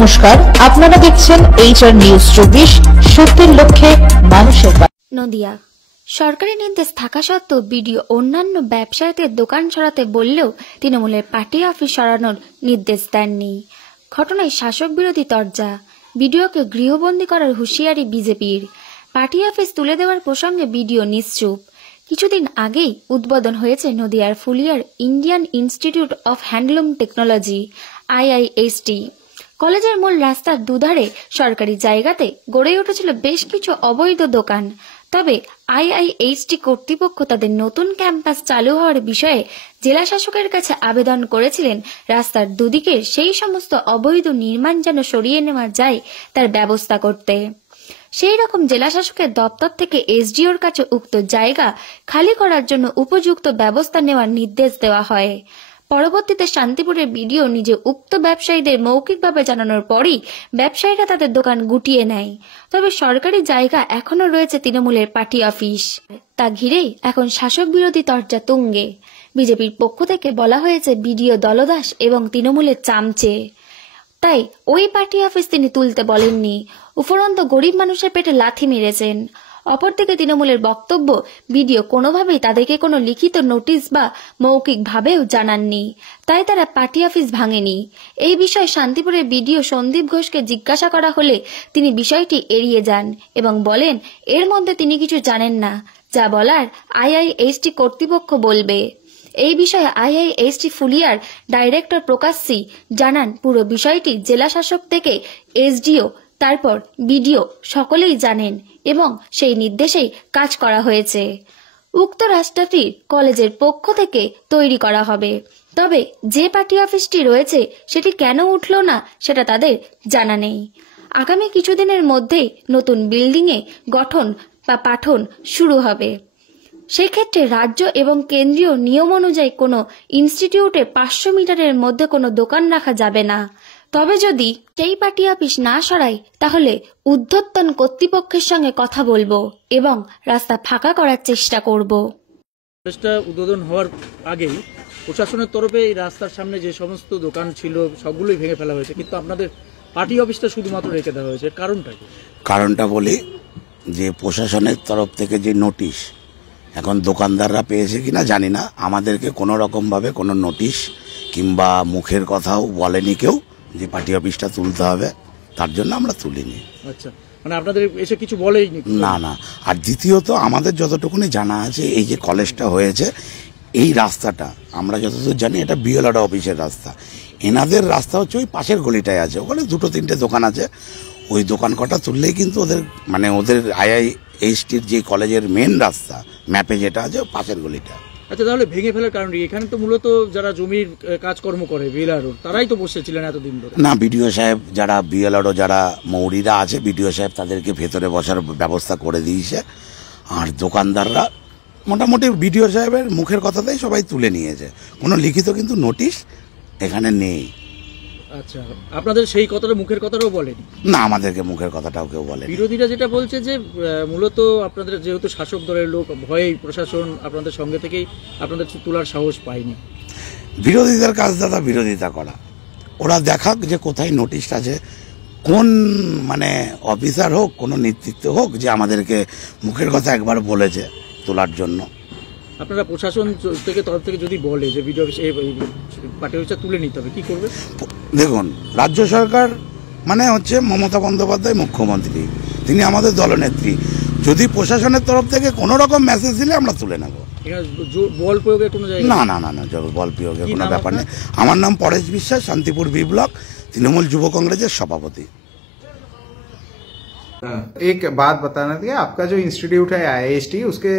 নমস্কার, আপনারা দেখছেন HR নিউজ 24, সত্যের লক্ষ্যে মানুষের। নদিয়া সরকারি নির্দেশ থাকা সত্ত্বেও বিডিও অন্যান্য ব্যবসায়ীদের দোকান সরাতে বললেও তৃণমূলের পার্টি অফিস সরানোর নির্দেশ দেননি। ঘটনায় শাসক বিরোধী তরজা, বিডিওকে গৃহবন্দী করার হুঁশিয়ারি বিজেপির। পার্টি অফিস তুলে দেওয়ার প্রসঙ্গে বিডিও নিশ্চুপ। কিছুদিন আগেই উদ্বোধন হয়েছে নদিয়ার ফুলিয়ার Indian Institute of Handloom Technology IIST কলেজের মূল রাস্তার দুধারে সরকারি জায়গাতে গড়ে উঠেছিল বেশ কিছু অবৈধ দোকান। তবে IIST কর্তৃপক্ষ তাদের নতুন ক্যাম্পাস চালু হওয়ার বিষয়ে জেলা শাসকের কাছে আবেদন করেছিলেন রাস্তার দুদিকের সেই সমস্ত অবৈধ নির্মাণ যেন সরিয়ে নেওয়া যায় তার ব্যবস্থা করতে। সেই রকম জেলা শাসকের দপ্তর থেকে SDOর কাছে উক্ত জায়গা খালি করার জন্য উপযুক্ত ব্যবস্থা নেওয়ার নির্দেশ দেওয়া হয়। পরবর্তীতে শান্তিপুরের বিডিও নিজে উক্ত ব্যবসায়ীদের মৌখিকভাবে জানানোর পরই ব্যবসায়ীরা তাদের দোকান গুটিয়ে নেয়। তবে সরকারি জায়গা এখনো রয়েছে তৃণমূলের পার্টি অফিস, তা ঘিরেই এখন শাসক বিরোধী তরজা তুঙ্গে। বিজেপির পক্ষ থেকে বলা হয়েছে বিডিও দলদাস এবং তৃণমূলের চামচে, তাই ওই পার্টি অফিস তিনি তুলতে বলেননি, উপরন্তু গরিব মানুষের পেটে লাথি মেরেছেন। অপরদিকে তৃণমূলের বক্তব্য, বিডিও কোনোভাবেই তাদেরকে কোনো লিখিত নোটিশ বা মৌখিক ভাবেও জানাননি, তাই তারা পার্টি অফিস ভাঙেনি। এই বিষয়ে শান্তিপুরের বিডিও সন্দীপ ঘোষকে জিজ্ঞাসা করা হলে তিনি বিষয়টি এড়িয়ে যান এবং বলেন এর মধ্যে তিনি কিছু জানেন না, যা বলার IIST কর্তৃপক্ষ বলবে। এই বিষয়ে IIST ফুলিয়ার ডাইরেক্টর প্রকাশ সি জানান, পুরো বিষয়টি জেলা শাসক থেকে SDO তারপর বিডিও সকলেই জানেন এবং সেই নির্দেশেই কাজ করা হয়েছে। উক্ত রাস্তাটি কলেজের পক্ষ থেকে তৈরি করা হবে, তবে যে পার্টি অফিসটি রয়েছে সেটি কেন উঠল না সেটা তাদের জানা নেই। আগামী কিছুদিনের মধ্যেই নতুন বিল্ডিংয়ে গঠন বা পাঠন শুরু হবে। সেক্ষেত্রে রাজ্য এবং কেন্দ্রীয় নিয়ম অনুযায়ী কোনো ইনস্টিটিউটে 500 মিটারের মধ্যে কোনো দোকান রাখা যাবে না। তবে যদি সেই পার্টি অফিস না সরায় তাহলে ঊর্ধ্বতন কর্তৃপক্ষের সঙ্গে কথা বলবো এবং রাস্তা ফাঁকা করার চেষ্টা করব। উদ্বোধন হওয়ার আগেই প্রশাসনের তরফে এই রাস্তার সামনে যে সমস্ত দোকান ছিল সবগুলোই ভেঙে ফেলা হয়েছে, কিন্তু আপনাদের পার্টি অফিসটা শুধুমাত্র রেখে দেওয়া হয়েছে। কারণটা কি? কারণটা বলি যে প্রশাসনের তরফ থেকে যে নোটিশ এখন দোকানদাররা পেয়েছে কিনা জানি না, আমাদেরকে কোনো রকমভাবে কোনো নোটিশ কিংবা মুখের কথাও বলেনি কেউ যে পার্টি অফিসটা তুলতে হবে, তার জন্য আমরা তুলিনি। আচ্ছা, মানে আপনাদের এসে কিছু বলেইনি? না না। আর দ্বিতীয়ত আমাদের যতটুকুনি জানা আছে, এই যে কলেজটা হয়েছে এই রাস্তাটা আমরা যতদূর জানি এটা BLRO অফিসের রাস্তা। এনাদের রাস্তা হচ্ছে ওই পাশের গলিটায় আছে, ওখানে 2-3টে দোকান আছে। ওই দোকান কটা তুললেই কিন্তু ওদের IISTর যে কলেজের মেন রাস্তা ম্যাপে যেটা আছে পাশের গলিটা। আচ্ছা, তাহলে ভেঙে ফেলার কারণ এখানে তো মূলত যারা জমির কাজকর্ম করে BLRO তারাই তো বসেছিলেন এতদিন ধরে। না, বিডিও সাহেব যারা BLRO যারা মৌরিরা আছে, বিডিও সাহেব তাদেরকে ভেতরে বসার ব্যবস্থা করে দিয়েছে। আর দোকানদাররা মোটামুটি বিডিও সাহেবের মুখের কথাতেই সবাই তুলে নিয়েছে, কোনো লিখিত কিন্তু নোটিশ এখানে নেই। আচ্ছা, আপনাদের সেই কথাটা মুখের কথাটাও বলেনি? না, আমাদেরকে মুখের কথাটাও কেউ বলে। বিরোধীরা যেটা বলছে যে মূলত আপনাদের যেহেতু শাসক দলের লোক, ভয়েই প্রশাসন আপনাদের সঙ্গে থেকেই আপনাদের তোলার সাহস পায়নি। বিরোধীদের কাজ দাদা বিরোধিতা করা, ওরা দেখাক যে কোথায় নোটিশ আছে, কোন অফিসার হোক, কোনো নেতৃত্ব হোক যে আমাদেরকে মুখের কথা একবার বলেছে তোলার জন্য। আপনারা প্রশাসন থেকে তরফ থেকে যদি বলে যে বিডিও অফিস পার্টি অফিসটা তুলে নিতে হবে, কি করবে? দেখুন, রাজ্য সরকার হচ্ছে মমতা বন্দ্যোপাধ্যায় মুখ্যমন্ত্রী, তিনি আমাদের দলনেত্রী। যদি প্রশাসনের তরফ থেকে কোনো রকম মেসেজ দিলে আমরা তুলে নেব। বল প্রয়োগের কোনো জায়গা? না না না না, বল প্রয়োগের কোনো ব্যাপার নেই। আমার নাম পরেশ বিশ্বাস, শান্তিপুর B ব্লক তৃণমূল যুব কংগ্রেসের সভাপতি। एक बात बताना था, आपका जो इंस्टीट्यूट है IIST, उसके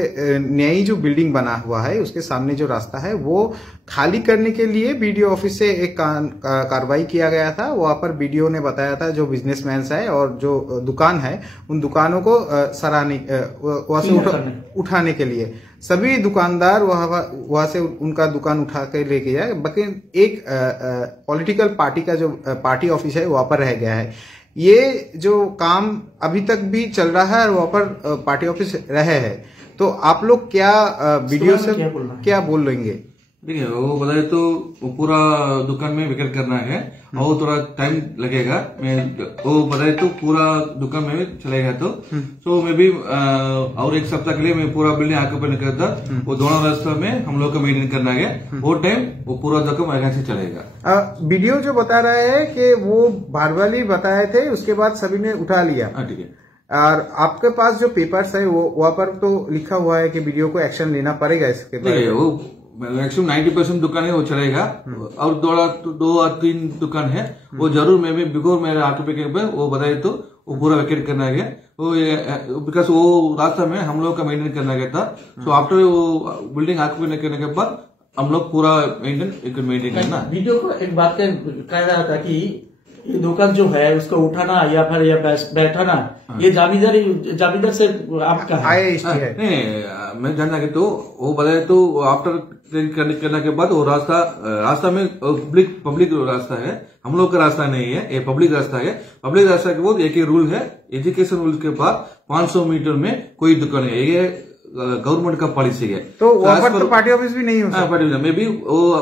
नई जो बिल्डिंग बना हुआ है उसके सामने जो रास्ता है वो खाली करने के लिए BDO ऑफिस से एक कार्रवाई किया गया था। वहां पर BDO ने बताया था जो बिजनेसमैन है और जो दुकान है उन दुकानों को वहां से उठाने के लिए सभी दुकानदार वहां से उनका दुकान उठा के लेके जाए। बाकी एक पॉलिटिकल पार्टी का जो पार्टी ऑफिस है वहां पर रह गया है। ये जो काम अभी तक भी चल रहा है और वहां पर पार्टी ऑफिस रहे हैं, तो आप लोग क्या वीडियो से क्या बोल लेंगे? देखिए वो बताए तो वो पूरा दुकान में विकेट करना है और वो थोड़ा टाइम लगेगा। मैं वो बताए तो पूरा दुकान में चलेगा तो मैं भी और एक सप्ताह के लिए मैं पूरा बिल्डिंग आके नहीं करता। वो दोनों रास्ता में हम लोग को मेंटेन करना है। वो टाइम वो पूरा दुकान आगे से चलेगा। वीडियो जो बता रहा है कि वो भारवाली बताए थे, उसके बाद सभी ने उठा लिया। ठीक है। और आपके पास जो पेपर्स है वो वहाँ पर तो लिखा हुआ है कि वीडियो को एक्शन लेना पड़ेगा इसके बाद। वो मैक्सिमम 90% दुकान है वो चलेगा और 2 और 3 दुकान है वो जरूर मैं भी बिफोर मेरे आके के वो बताए तो वो पूरा वेकेट करना है वो बिकॉज वो रास्ता में हम लोग का मेंटेन करना गया था। सो आफ्टर वो बिल्डिंग आके करने के बाद हम लोग पूरा मेंटेन करना। वीडियो को एक बात कह रहा था कि ये दुकान जो है उसको उठाना या फिर या बैठाना ये जामीदार से आपका है। नहीं मैं जानना कि तो वो बताए तो आफ्टर करने के बाद वो रास्ता में पब्लिक रास्ता है, हम लोग का रास्ता नहीं है, ये पब्लिक रास्ता है। पब्लिक रास्ता के बाद एक ही रूल है, एजुकेशन रूल के बाद 500 मीटर में कोई दुकान है, ये गवर्नमेंट का पॉलिसी है। तो वहाँ पर तो पार्टी ऑफिस भी नहीं हो सकता। पार्टी में भी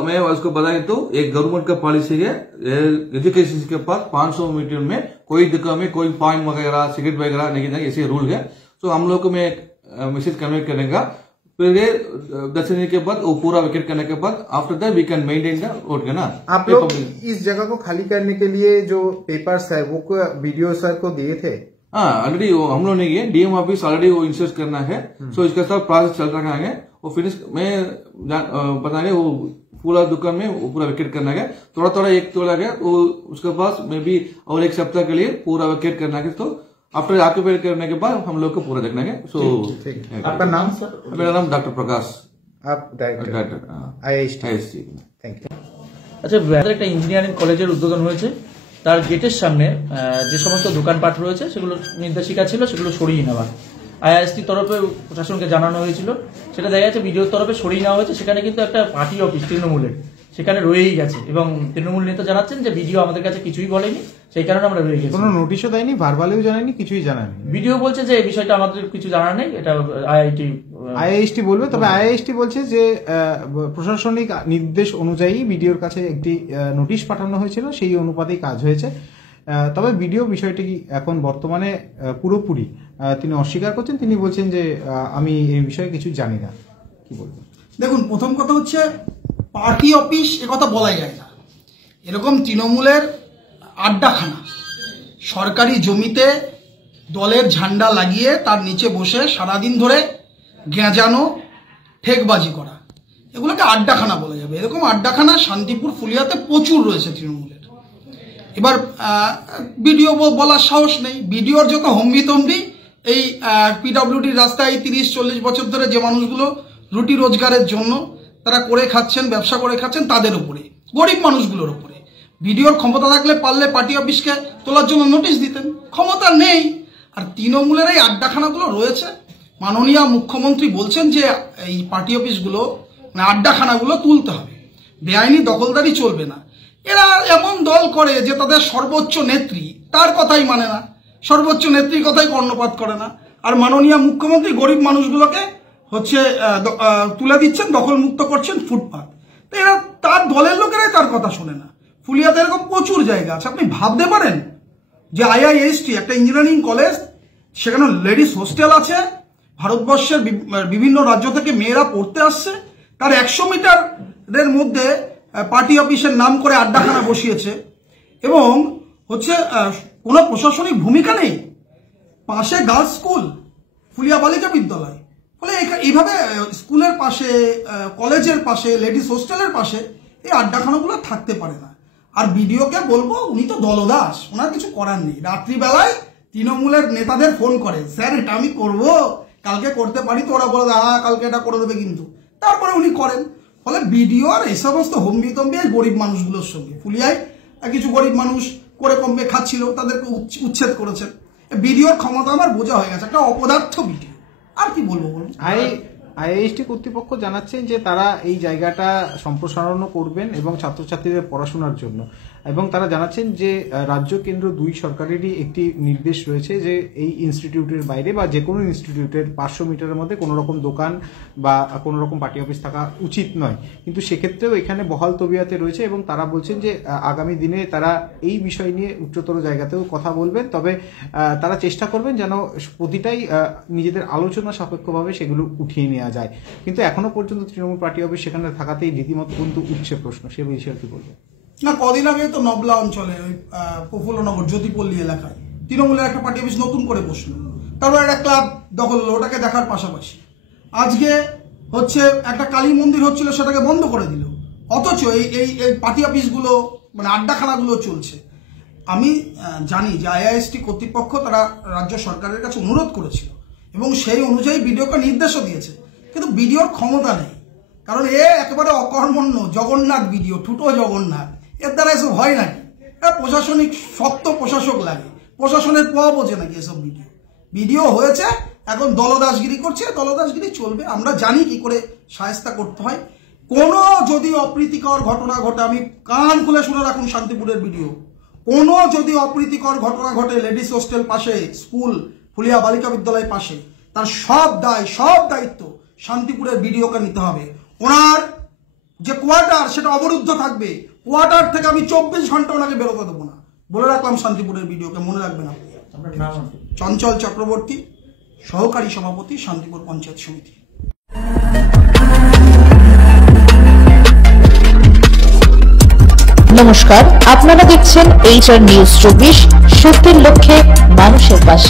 मैं उसको बताएं तो एक गवर्नमेंट का पॉलिसी है, एजुकेशन के पास 500 मीटर में कोई दुकान में कोई पान वगैरह सिगरेट वगैरह नहीं देंगे, ऐसे रूल है। तो हम लोग को मैं मैसेज कन्वे करेगा फिर 10 दिन के बाद वो पूरा विकेट करने के बाद after that we can maintain the road के ना। आप लोग इस जगह को खाली करने के लिए जो पेपर्स है वो वीडियो सर को दिए थे? हाँ ऑलरेडी वो हम लोग ने ये डीएम ऑफिस ऑलरेडी वो इंश्योर करना है। सो इसका सब प्रोसेस चल रहा है वो फिनिश में पता नहीं वो पूरा दुकान में वो पूरा विकेट करना है। थोड़ा एक तोड़ा गया वो उसके पास में भी और एक सप्ताह के लिए पूरा विकेट करना है। तो आफ्टर ऑक्यूपाई करने के बाद हम लोग को पूरा देखना है। सो आपका नाम सर? मेरा नाम डॉक्टर प्रकाश। आप डायरेक्टर आईआईएसटी। Thank you. আচ্ছা, একটা ইঞ্জিনিয়ারিং কলেজের উদ্বোধন হয়েছে, তার গেটের সামনে যে সমস্ত দোকানপাট রয়েছে সেগুলো নির্দেশিকা ছিল সেগুলো সরিয়ে নেওয়া আইআইএসটি তরফে প্রশাসনকে জানানো হয়েছিল। সেটা দেখা যাচ্ছে ভিডিওর তরফে সরিয়ে নেওয়া হয়েছে। সেখানে কিন্তু একটা পার্টি অফিস তৃণমূলের সেখানে রয়েই গেছে এবং তৃণমূল নেতা জানাচ্ছেন যে ভিডিও আমাদের কাছে কিছুই বলেনি, সেই কারণে আমরা রয়ে গেছি। কোনো নোটিশও দেয়নি, ভার্বালিও জানায়নি, কিছুই জানায়নি। ভিডিও বলছে যে এই বিষয়টা আমাদের কিছু জানা নেই, এটা আইআইএসটি বলবে। তবে আইআইএসটি বলছে যে প্রশাসনিক নির্দেশ অনুযায়ী ভিডিওর কাছে একটি নোটিশ পাঠানো হয়েছিল, সেই অনুপাতেই কাজ হয়েছে। তবে ভিডিও বিষয়টি এখন বর্তমানে পুরোপুরি তিনি অস্বীকার করছেন। তিনি বলছেন যে আমি এই বিষয়ে কিছু জানি না। কি বলবেন? দেখুন, প্রথম কথা হচ্ছে পার্টি অফিস একথা বলাই যায় না। এরকম তৃণমূলের আড্ডাখানা, সরকারি জমিতে দলের ঝান্ডা লাগিয়ে তার নিচে বসে সারাদিন ধরে গেঁজানো, ঠেকবাজি করা, এগুলোকে আড্ডাখানা বলা যাবে। এরকম আড্ডাখানা শান্তিপুর ফুলিয়াতে প্রচুর রয়েছে তৃণমূলের। এবার ভিডিও বলার সাহস নেই। ভিডিওর যত হম্বিতম্বি এই পিডব্লিউডির রাস্তায় 30-40 বছর ধরে যে মানুষগুলো রুটি রোজগারের জন্য তারা করে খাচ্ছেন, ব্যবসা করে খাচ্ছেন, তাদের উপরে, গরিব মানুষগুলোর উপরে। ভিডিওর ক্ষমতা থাকলে পারলে পার্টি অফিসকে তোলার জন্য নোটিশ দিতেন, ক্ষমতা নেই। আর তৃণমূলের এই আড্ডাখানাগুলো রয়েছে। মাননীয় মুখ্যমন্ত্রী বলছেন যে এই পার্টি অফিসগুলো মানে আড্ডাখানাগুলো তুলতে হবে, বেআইনি দখলদারি চলবে না। এরা এমন দল করে যে তাদের সর্বোচ্চ নেত্রী তার কথাই মানে না, সর্বোচ্চ নেত্রীর কথাই কর্ণপাত করে না। আর মাননীয় মুখ্যমন্ত্রী গরিব মানুষগুলোকে তুলে দিচ্ছেন, দখল মুক্ত করছেন ফুটপাত। তো এরা তার দলের লোকেরাই তার কথা শোনে না। ফুলিয়াতে এরকম প্রচুর জায়গা আছে। আপনি ভাবতে পারেন যে আইআইএসটি একটা ইঞ্জিনিয়ারিং কলেজ, সেখানে লেডিস হোস্টেল আছে, ভারতবর্ষের বিভিন্ন রাজ্য থেকে মেয়েরা পড়তে আসছে, তার 100 মিটারের মধ্যে পার্টি অফিসের নাম করে আড্ডাখানা বসিয়েছে এবং কোনো প্রশাসনিক ভূমিকা নেই। পাশে গার্লস স্কুল, ফুলিয়া বালিকা বিদ্যালয়, ফলে এইভাবে স্কুলের পাশে, কলেজের পাশে, লেডিস হোস্টেলের পাশে এই আড্ডাখানাগুলো থাকতে পারে না। আর বিডিওকে বলবো, উনি তো দলদাস, ওনার কিছু করার নেই। রাত্রিবেলায় তৃণমূলের নেতাদের ফোন করে, স্যার এটা আমি করবো, কালকে করতে পারি তো? ওরা বলে হ্যাঁ কালকে এটা করে দেবে, কিন্তু তারপরে উনি করেন। ফলে বিডিও আর এই সমস্ত হম্বিতম্বি গরিব মানুষগুলোর সঙ্গে, ফুলিয়ায় কিছু গরিব মানুষ করে কমবে খাচ্ছিল, তাদেরকে উচ্ছেদ করেছেন। বিডিওর ক্ষমতা আমার বোঝা হয়ে গেছে, একটা অপদার্থ বিডিও। আর কি বলবো বলুন? আইআইএসটি কর্তৃপক্ষ জানাচ্ছেন যে তারা এই জায়গাটা সম্প্রসারণও করবেন এবং ছাত্রছাত্রীদের পড়াশোনার জন্য, এবং তারা জানাচ্ছেন যে রাজ্য কেন্দ্র দুই সরকারেরই একটি নির্দেশ রয়েছে যে এই ইনস্টিটিউটের বাইরে বা যে কোনো ইনস্টিটিউটের 500 মিটারের মধ্যে কোনো রকম দোকান বা কোনো রকম পার্টি অফিস থাকা উচিত নয়, কিন্তু সেক্ষেত্রেও এখানে বহাল তবিয়াতে রয়েছে এবং তারা বলছেন যে আগামী দিনে তারা এই বিষয় নিয়ে উচ্চতর জায়গাতেও কথা বলবেন, তবে তারা চেষ্টা করবেন যেন প্রতিটাই নিজেদের আলোচনা সাপেক্ষভাবে সেগুলো উঠিয়ে নেওয়া যায়। কিন্তু এখনো পর্যন্ত তৃণমূল পার্টি অফিস সেখানে থাকাতেই রীতিমতো কিন্তু উঠছে প্রশ্ন, সে বিষয়ে কি বলবেন? না, কদিন আগে তো নবলা অঞ্চলে ওই প্রফুল্লনগর জ্যোতিপল্লী এলাকায় তৃণমূলের একটা পার্টি অফিস নতুন করে বসলো, তারপর একটা ক্লাব দখল হলো, ওটাকে দেখার পাশাপাশি আজকে হচ্ছে একটা কালী মন্দির হচ্ছিল, সেটাকে বন্ধ করে দিল, অথচ এই পার্টি অফিসগুলো মানে আড্ডাখানাগুলো চলছে। আমি জানি যে আইআইএসটি কর্তৃপক্ষ তারা রাজ্য সরকারের কাছে অনুরোধ করেছিল এবং সেই অনুযায়ী বিডিওকে নির্দেশও দিয়েছে, কিন্তু বিডিওর ক্ষমতা নেই, কারণ এ একেবারে অকর্মণ্য জগন্নাথ বিডিও, ঠুটো জগন্নাথ, এর দ্বারা এসব হয় নাকি? প্রশাসনিক শক্ত প্রশাসক লাগে, প্রশাসনের পাওয়া বোঝে নাকি এসব ভিডিও হয়েছে, এখন দলদাসগিরি করছে, দলদাসগিরি চলবে। আমরা জানি কি করে শায়েস্তা করতে হয়। কোনো যদি অপ্রীতিকর ঘটনা ঘটে, আমি কান খুলে শুনে রাখুন শান্তিপুরের ভিডিও, কোনো যদি অপ্রীতিকর ঘটনা ঘটে লেডিস হোস্টেল পাশে, স্কুল ফুলিয়া বালিকা বিদ্যালয়ের পাশে, তার সব দায় সব দায়িত্ব শান্তিপুরের ভিডিওকে নিতে হবে। ওনার যে কোয়ার্টার সেটা অবরুদ্ধ থাকবে, কোয়ার্টার থেকে আমি 24 ঘন্টা ওনাকে বেরোতে দেবো না, বলে রাখলাম শান্তিপুরের ভিডিওকে, মনে রাখবেন আপনি। চঞ্চল চক্রবর্তী, সহকারী সভাপতি, শান্তিপুর পঞ্চায়েত সমিতি। নমস্কার, আপনারা দেখছেন HR নিউজ 24, সত্যের লক্ষ্যে মানুষের পাশে।